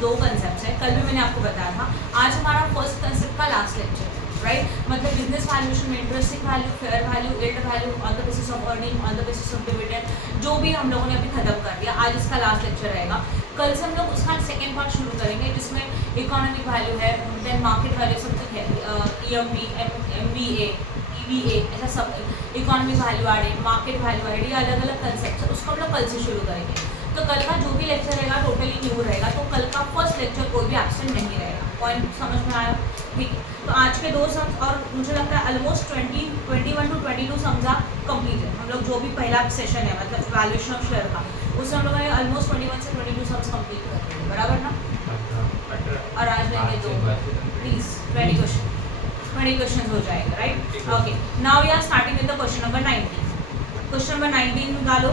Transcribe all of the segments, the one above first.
दो कंसेप्ट है, कल भी मैंने आपको बताया था। आज हमारा फर्स्ट कंसेप्ट का लास्ट लेक्चर, राइट? मतलब बिजनेस वैल्यूएशन में interesting value, fair value, yield value on the basis of earning, on the basis of dividend, जो भी हम लोगों ने अभी खत्म कर दिया। आज इसका लास्ट लेक्चर रहेगा। कल से हम लोग उसका सेकेंड पार्ट शुरू करेंगे, जिसमें इकोनॉमिक वैल्यू है, देन मार्केट वैल्यू समथिंग है, EMV, MVA, EVA, ऐसा सब economic value added, market value added, ये अलग अलग कंसेप्ट है, उसको हम लोग कल से शुरू करेंगे। तो कल का जो भी लेक्चर रहेगा टोटली न्यू रहेगा, तो कल का फर्स्ट लेक्चर कोई भी एब्सेंट नहीं रहेगा। पॉइंट समझ में आया? ठीक है। तो आज के दो सम्स और मुझे लगता है ऑलमोस्ट 21 to 22 सम्स कंप्लीट है। हम लोग जो भी पहला सेशन है मतलब वैल्यूएशन ऑफ शेयर का, उससे हम लोगों ने ऑलमोस्ट 21 से 22 सम्स कंप्लीट कर दिए, बराबर ना? और आज लेंगे दो, प्लीज 20 क्वेश्चन हो जाएगा, right? Okay, now we are starting with the question number 19। Question number 19 निकालो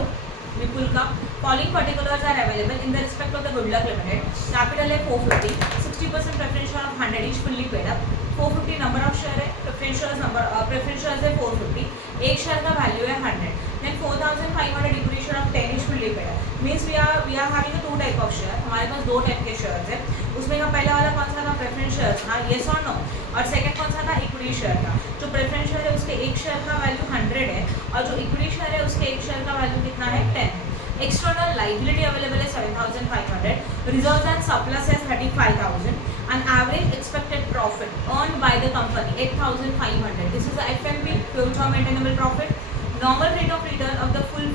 विपुल का। Following particulars are available in the respect of the good luck limited. Capital है 450, 60% preference share of 100 is fully paid up, 450 number of share है, preference shares है 450, एक share का value है 100, then 4500 equity share of 10 is fully paid up. Means we are having two type of share. हमारे पास दो type के shares है। उसमें का पहला वाला कौन सा था? प्रेफरेंस शेयर्स था, येस और नो। और सेकंड कौन सा था? इक्विटी शेयर था। जो प्रेफरेंस शेयर है उसके एक शेयर का वैल्यू 100 है, और जो इक्विटी शेयर है उसके एक शेयर का वैल्यू कितना है? 10 है। एक्सटर्नल लाइबिलिटी अवेलेबल है 7500, रिजर्व्स एंड सरप्लस है 35000, and average expected profit earned by the company 8500. This is the FMP, full term maintainable profit. Normal rate of return of the full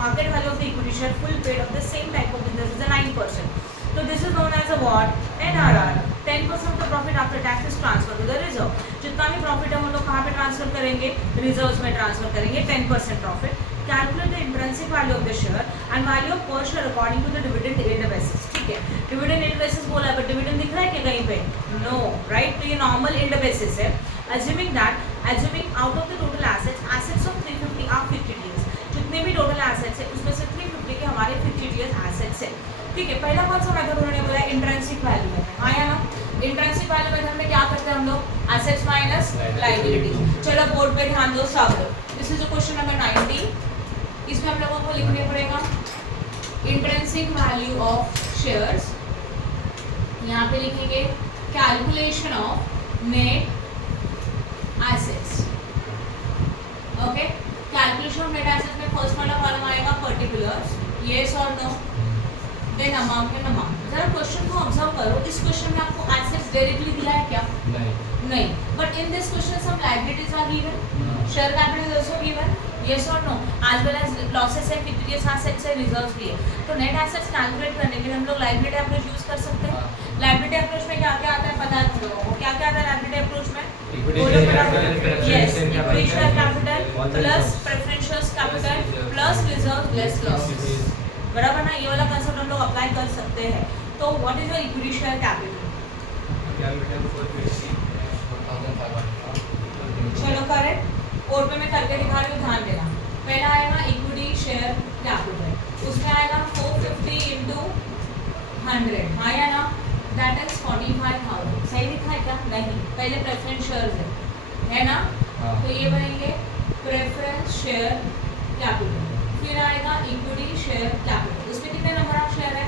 market value of the equity share full paid of the same type of business is a 9%. So this is known as a what? NRR. 10% of the profit after tax is transferred to the reserve. जितना भी profit है हम लोग कहाँ पे transfer करेंगे? Reserves में transfer करेंगे। 10% profit. Calculate the intrinsic value of the share and value of per share according to the dividend yield basis. ठीक है, डिविडेंड यील्ड बेसिस बोला है, बट डिविडेंड दिख रहा है क्या कहीं पे? No, right? तो ये नॉर्मल यील्ड बेसिस है। assuming out of the total assets of 350 are 50 years, जितने भी टोटल एसेट्स है उसमें से 350 के हमारे 50 years एसेट्स है। ठीक है, पहला कौन सा मेथड उन्होंने बोला? Intrinsic value method. हाँ या ना? इंट्रिंसिक वैल्यू मेथड में क्या करते हैं हम लोग? Assets minus liability. चलो बोर्ड पे ध्यान दो सब। This is question number 19। इसमें हम लोगों को लिखने पड़ेगा इंट्रिंसिक वैल्यू ऑफ शेयर्स। यहाँ पे लिखेंगे calculation of net assets. Okay, calculation of net assets में फर्स्ट वाला कॉलम आएगा पर्टिकुलर्स, येस और no, then amount and amount. जरा क्वेश्चन को ऑब्जर्व करो। इस क्वेश्चन में आपको एसेट्स डायरेक्टली दिया है क्या? नहीं। But in this question some liabilities are given, share capital is also given, yes और no, as well as losses है, फिक्चर्स एसेट्स है, रिजर्व्स भी है। तो नेट एसेट्स कैलकुलेट करने के लिए हम लोग लायबिलिटी अप्रोच यूज कर सकते हैं। लायबिलिटी अप्रोच में क्या क्या आता है पता है तुम लोगों को? क्या क्या आता है लायबिलिटी अप्रोच में? Yes, equity share capital plus preference share capital plus reserve less losses, बराबर ना? ये वाला कंसेप्ट हम लोग अप्लाई कर सकते हैं। तो what is your equity share capital? चलो करेक्ट, बोर्ड पे मैं करके दिखा रही हूँ, ध्यान देना। पहला आएगा इक्विटी शेयर कैपिटल, उसमें आएगा 450 into 100, हाँ या ना? That is 45,000। सही लिखा है क्या? नहीं, पहले प्रेफरेंस शेयर्स है ना? तो ये बनेंगे प्रेफरेंस शेयर कैपिटल। फिर आएगा इक्विटी शेयर कैपिटल, उसमें कितने नंबर ऑफ शेयर है?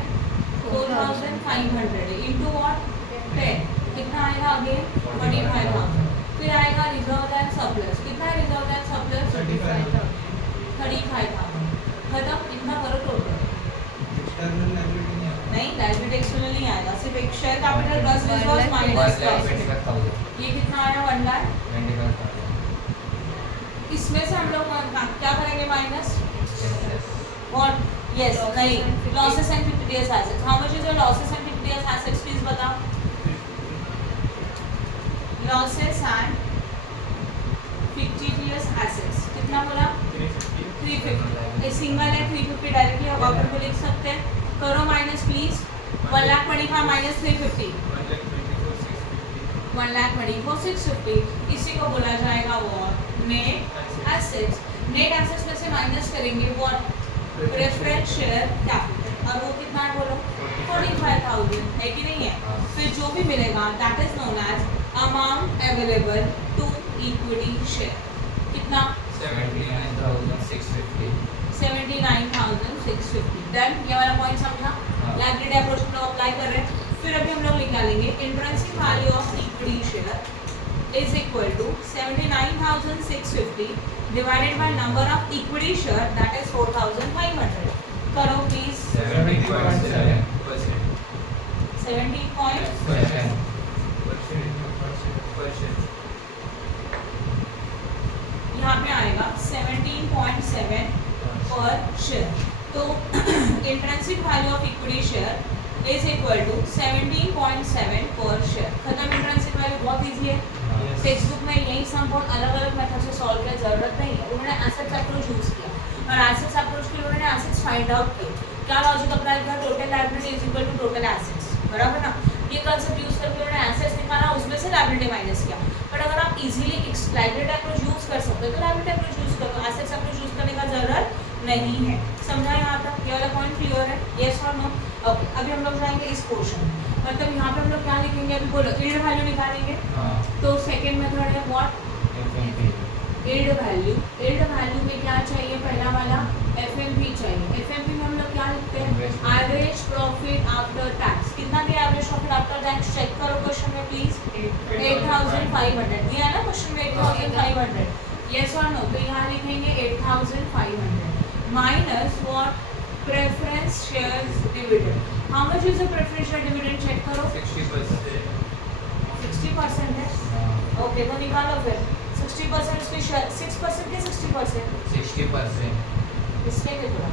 4500 इंटू व्हाट? 10, कितना आएगा? अगेन 45,000। फिर आएगा रिजर्व एंड सरप्लस, कितना है रिजर्व एंड सरप्लस? 35,000। खत्म, इतना करो टोटल। नहीं, लायबिलिटी एक्सटर्नल नहीं आएगा, सिर्फ एक share capital plus reserve minus loss. ये कितना आया? 1 लाख। इसमें से हम लोग क्या करेंगे? Minus what? यस, नहीं, losses and 50 years assets. How much is your losses and 50 years assets? Please बताओ। लॉसेस एंड 50 years एसेट्स कितना बोला? 350। ये सिंगल है, 350 डायरेक्टली हम अपर पे लिख सकते हैं। करो माइनस प्लीज। 1,25,000 माइनस 350, 1,24,650। इसी को बोला जाएगा वो नेट एसेट्स। नेट एसेट्स में से माइनस करेंगे व्हाट? प्रेफरेंस शेयर कैपिटल, और वो कितना है बोलो? 45,000 है कि नहीं है? फिर जो भी मिलेगा that is known as amount available to equity share. कितना? 79,650। 79,650। डन, ये वाला पॉइंट समझा? लायबिलिटी अप्रोच हम लोग अप्लाई कर रहे हैं। Is equal to 79,650 divided by number of equity share that is 4,500. करो प्लीज. 70.7%. 70.7. यहाँ पे आएगा 17.7 पर शेयर. तो intrinsic value of equity share is equal to 17.7 per share. खत्म. इंट्रिंसिक वैल्यू बहुत इजी है. टेक्स्ट बुक में यही सम बहुत अलग अलग मेथड से सॉल्व किया, जरूरत नहीं है. उन्होंने एसेट्स अप्रोच यूज किया और एसेट्स अप्रोच के लिए उन्होंने एसेट्स फाइंड आउट किए. क्या लॉजिक अप्लाई किया? Total liability is equal to total assets. बराबर ना. ये कंसेप्ट यूज करके उन्होंने एसेट्स निकाला, उसमें से लायबिलिटी माइनस किया. बट अगर आप इजीली लायबिलिटी अप्रोच यूज कर सकते हो तो लायबिलिटी अप्रोच यूज करो. एसेट्स अप्रोच यूज करने का जरूरत नहीं है. समझा यहाँ तक? ये वाला पॉइंट क्लियर है? यस और नो? ओके. अभी हम लोग जाएंगे इस पोर्शन. मतलब यहाँ पे हम लोग क्या लिखेंगे? अभी बोलो. यील्ड वैल्यू निकालेंगे. तो सेकंड मेथड है what? Yield value. Yield value में क्या चाहिए? पहला वाला एफएमपी चाहिए. एफएमपी में हम लोग क्या लिखते हैं? Average profit after tax. कितना दिया average profit after tax? Check करो क्वेश्चन में प्लीज. 8,500 दिया है ना क्वेश्चन में. 8,500. यस और नो? तो यहाँ लिखेंगे 8,500 minus what? Preference shares dividend. How much is the preference share dividend? Check करो. 60% है. ओके. तो निकालो फिर. 60% उसकी 6% के 60%? 60%. इसके कितना?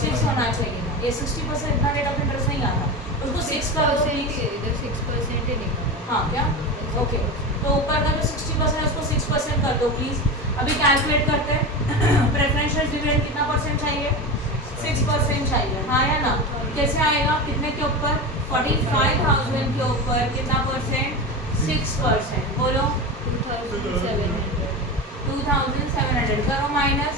6 होना चाहिए ना. ये 60% इतना रेट ऑफ इंटरेस्ट नहीं आता. उसको 6 करो प्लीज. इधर 6% ही निकला. हाँ क्या? ओके. तो ऊपर का जो 60% है उसको 6% कर दो प्लीज. अभी कैलकुलेट करते हैं. प्रेफरेंस शेयर डिविडेंड कितना परसेंट चाहिए? 6% चाहिए. हाँ या ना? कैसे आएगा? कितने के ऊपर? 45,000 के ऊपर कितना परसेंट? 6%. बोलो. 2,700 करो माइनस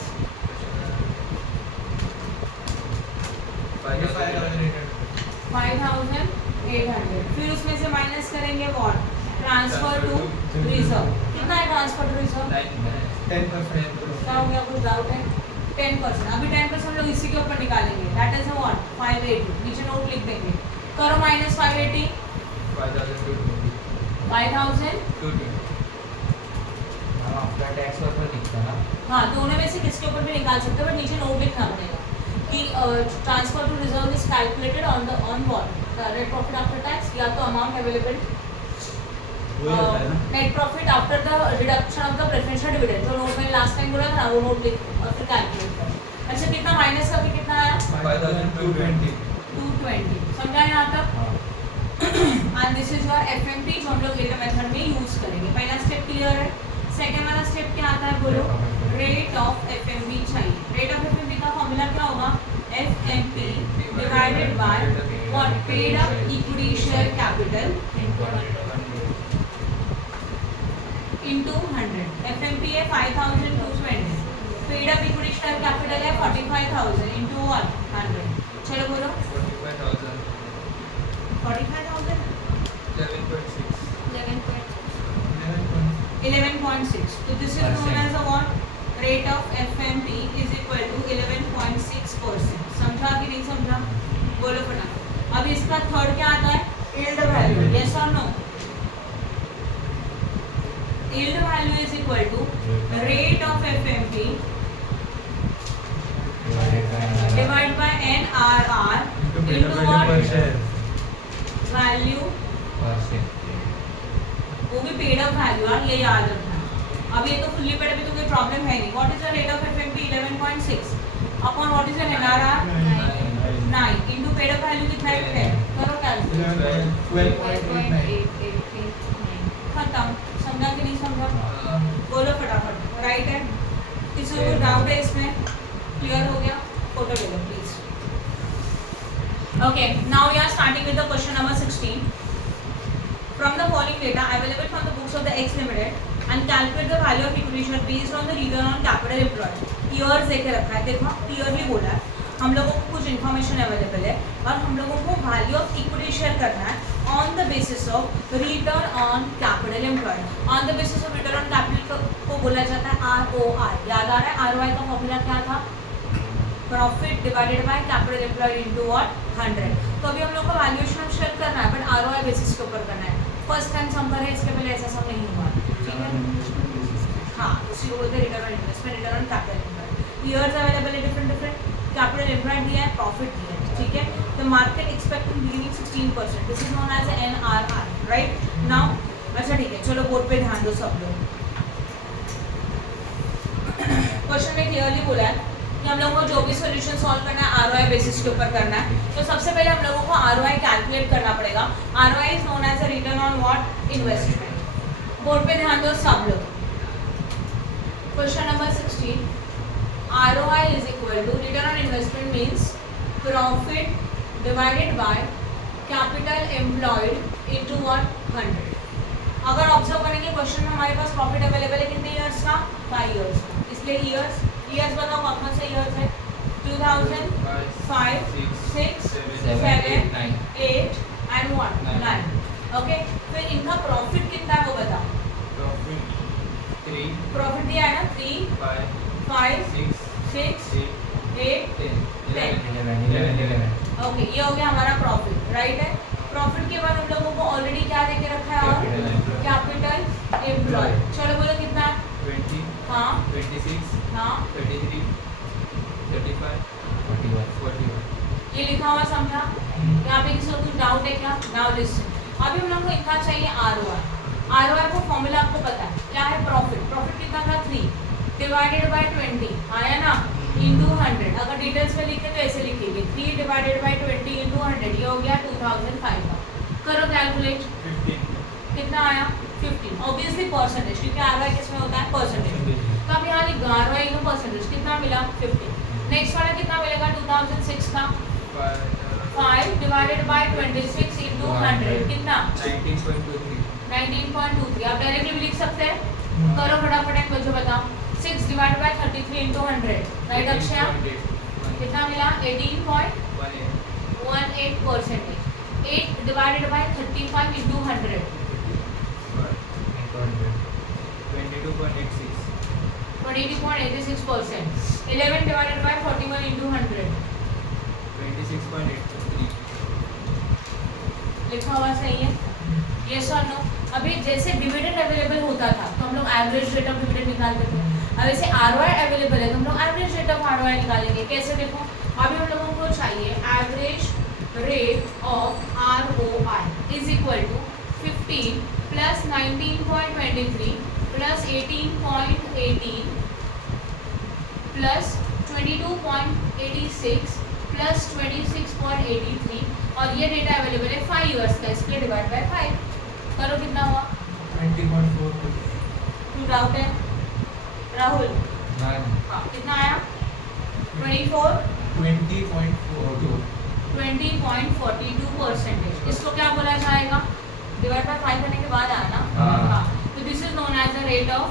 5,800. फिर उसमें से माइनस करेंगे व्हाट? Transfer to reserve. कितना है ट्रांसफर टू रिजर्व? 10%. क्या हो गया? कुछ डाउट है? 10%. अभी 10% हम लोग इसी के ऊपर निकालेंगे. That is what? 580. नीचे नोट लिख देंगे. करो माइनस 580. 5,220. आपका टैक्स ऊपर दिखता है ना. हाँ, दोनों में से किसके ऊपर भी निकाल सकते हो, बट नीचे नोट लिखना पड़ेगा कि transfer to reserve is calculated on what? Net profit after tax या तो amount available net profit after the reduction of the preferential dividend. जो नोट में लास्ट टाइम बोला था ना, वो नोट लिख और फिर कैलकुलेट करो. अच्छा, कितना माइनस करके कितना आया? 5,220. 220. समझा यहाँ तक? And this is your FMP जो हम लोग ये मेथड में यूज करेंगे. पहला स्टेप क्लियर है. सेकेंड वाला स्टेप क्या आता है? बोलो. रेट ऑफ एफएमपी चाहिए. रेट ऑफ एफएमपी का फॉर्मूला क्या होगा? FMP divided by what? Paid up equity share capital into 100. FMP है 5,220. Paid up equity share capital है 45,000 इनटू व्हाट? 100. चलो बोलो. 45,000. 45,000. 11.6. 11.6. So this is known as a what? Rate of FMP is equal to 11.6%. समझा कि नहीं समझा? बोलो फटाफट. अब इसका थर्ड क्या आता है? Yield value. Yes or no? Yield value is equal to rate of FMP divided by NRR into what? Value. वो भी पेड अप वैल्यू है, ये याद रखना. अब ये तो फुल्ली पेड अभी तो कोई प्रॉब्लम है नहीं. What is the rate of FMP? 11.6 upon what is the NRR? 9 into paid up value कितना है? 10. करो कैलकुलेट. 12.89. खत्म. समझा कि नहीं समझा? बोलो फटाफट. राइट है? किसी को डाउट है इसमें? क्लियर हो गया? फोटो ले लो please. Okay, now we are starting with the question number 16. From the following data available from the books of the X Limited and calculate the value of equity share based on the return on capital employed. Years देके रखा है. देखो clearly बोला है. हम लोगों को कुछ इन्फॉर्मेशन अवेलेबल है और हम लोगों को वैल्यू ऑफ इक्विटी शेयर करना है on the basis of return on capital employed. On the basis of return on capital को बोला जाता है ROI. याद आ रहा है? ROI का फॉर्मूला क्या था? Profit divided by capital employed into what? 100. तो अभी हम लोग को वैल्यूएशन शेयर करना है बट ROI बेसिस के ऊपर करना है. फर्स्ट टाइम सम कर है, इसके पहले ऐसा सम नहीं हुआ, ठीक है। हाँ, उसी को बोलते हैं return on investment, return on capital employed. Years available है डिफरेंट डिफरेंट, कैपिटल एम्प्लॉयड दिया है, प्रॉफिट दिया है, ठीक है। The market expecting beginning 16%, this is known as NRR, right now. अच्छा ठीक है, चलो बोर्ड पे ध्यान दो सब लोग। क्वेश्चन में क्लियरली बोला है कि हम लोगों को जो भी सॉल्यूशन सॉल्व करना है ROI बेसिस के ऊपर करना है। तो सबसे पहले हम लोगों को ROI कैलकुलेट करना पड़ेगा। ROI is known as a return on what, investment. Board पे ध्यान दो सब लोग। Question number 16, ROI is equal to return on investment means profit divided by capital employed into 100। अगर ऑब्जर्व करेंगे क्वेश्चन में हमारे पास प्रॉफिट अवेलेबल है कितने ईयर्स का, 5 ईयर्स का, इसलिए ईयर्स बताओ कौन कौन से ईयर्स है, 2005, 6, 7, 8 एंड 1 9। ओके, फिर इनका प्रॉफिट कितना है वो बताओ। प्रॉफिट दिया है ना 3, 5, 6, 8, 10। ओके, ये हो गया हमारा प्रॉफिट, राइट है। प्रॉफिट के बाद हम लोगों को ऑलरेडी क्या देके रखा है, और कैपिटल एम्प्लॉय। चलो बोलो कितना है, 20, हाँ 26, हाँ 33, 35, 41। ये लिखा हुआ समझा। यहाँ पे किसी को कुछ डाउट है क्या? नाउ लिसन, अभी हम लोग को इतना चाहिए ROI को फॉर्मूला आपको पता है क्या है, प्रॉफिट कितना था 3 डिवाइडेड बाय 20 आया ना, इंटू 100। अगर डिटेल्स में लिखे तो ऐसे लिखेंगे 3 डिवाइडेड बाय 20 इंटू 100, ये हो गया 2005 का। करो कैलकुलेट, 15, कितना आया 15, ऑब्वियसली परसेंटेज, क्योंकि ROI किसमें होता है, परसेंटेज। तो अब यहाँ लिख ROI का परसेंटेज कितना मिला 15। नेक्स्ट वाला कितना मिलेगा 2006 का, 5 डिवाइडेड बाय 26 इंटू 100 कितना 19.23। आप डायरेक्टली भी लिख सकते हैं, करो फटाफट मुझे बताओ। 6 divided by 33 into 100, right Akshay, कितना मिला 18.18%। 8 divided by 35 into 100, 22.86%। 11 divided by 41 into 100, 26.83। लिखा हुआ सही है, यस और नो। अभी जैसे डिविडेंड अवेलेबल होता था तो हम लोग एवरेज रेट ऑफ डिविडेंड निकालते थे, अब ऐसे ROI अवेलेबल है तो हम लोग एवरेज रेट ऑफ ROI निकालेंगे। कैसे देखो, अभी हम लोगों को चाहिए average rate of ROI is equal to 15 plus 19.23 plus 18.18 plus 22.86 plus 26.83, और ये डेटा अवेलेबल है 5 ईयर्स का, इसलिए डिवाइड बाय 5 करो, कितना हुआ 20.42। टू डाउट है राहुल, हाँ कितना आया 20.42%। इसको क्या बोला जाएगा, डिवाइड बाय 5 करने के बाद आया ना, हाँ। तो this is known as a rate of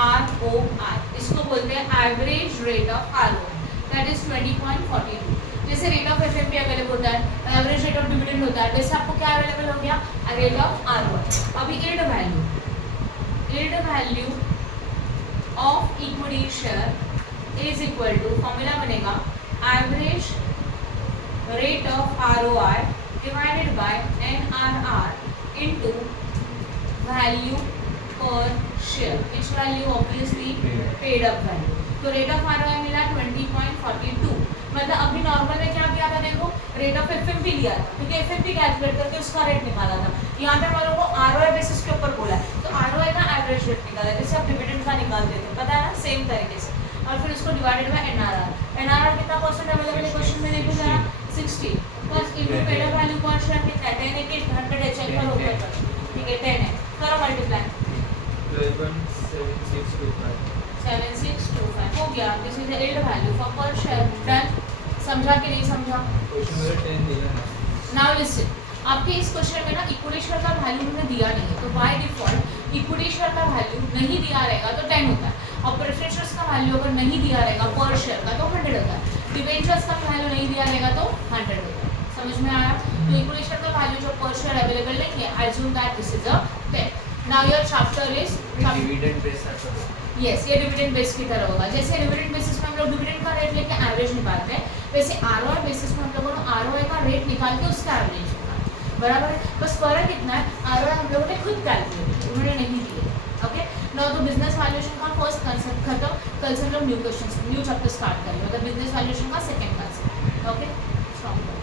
ROI, इसको बोलते हैं average rate of ROI, that is 20.42। जैसे रेट ऑफ FMP अवेलेबल होता है, एवरेज रेट ऑफ डिविडेंड होता है, वैसे आपको क्या अवेलेबल हो गया, रेट ऑफ ROI। अभी yield value of equity share is equal to, formula बनेगा average rate of ROI divided by NRR into value per share, which value obviously paid up value. तो रेट ऑफ ROI मिला 20.42, मतलब अभी normal में क्या किया था, देखो रेट ऑफ FMP लिया था, क्योंकि FMP कैलकुलेट करके उसका रेट निकाला था। यहाँ पे हमारे को ROI बेसिस के ऊपर बोला है, तो ROI का एवरेज रेट निकाला है, जैसे आप डिविडेंड का निकालते थे, पता है ना, सेम तरीके से। और फिर उसको डिवाइडेड बाय NRR कितना परसेंट अवेलेबल है क्वेश्चन में, देखो जरा 60 plus into paid up value per share कितना है 10 है, 100 HL पर ऊपर, ठीक है 10 है, करो मल्टीप्लाई 7625 हो गया। This is the yield value for पर शेयर, डन। समझा कि नहीं समझा? नाउ लिसन, आपके इस क्वेश्चन में ना इक्विटी शेयर का वैल्यू उन्होंने दिया नहीं है, तो बाय डिफॉल्ट इक्विटी शेयर का वैल्यू नहीं दिया रहेगा तो 10 होता है, और प्रेफरेंस शेयर्स का वैल्यू अगर नहीं दिया रहेगा पर शेयर का तो 100 होता है, डिबेंचर्स का वैल्यू नहीं दिया रहेगा तो 100 होता है। समझ में आया? तो इक्विटी शेयर का वैल्यू जो पर शेयर अवेलेबल नहीं है, assume that this is a 10. Now your chapter is dividend base yes, ये डिविडेंड बेस की तरह होगा। जैसे डिविडेंड बेसिस में हम लोग डिविडेंड का रेट लेके एवरेज निकालते हैं, वैसे ROI बेसिस में हम लोगों ने ROI का रेट निकाल के उसका एवरेज निकालते हैं। बराबर है, बस फर्क इतना है ROI हम लोगों ने खुद कैलकुलेट किया, उन्होंने नहीं दिए। ओके, नाउ तो बिजनेस वैल्यूएशन का फर्स्ट कंसेप्ट खत्म, कल से हम लोग न्यू चैप्टर स्टार्ट करेंगे, मतलब बिजनेस वैल्यूएशन का सेकंड कंसेप्ट। Okay, strong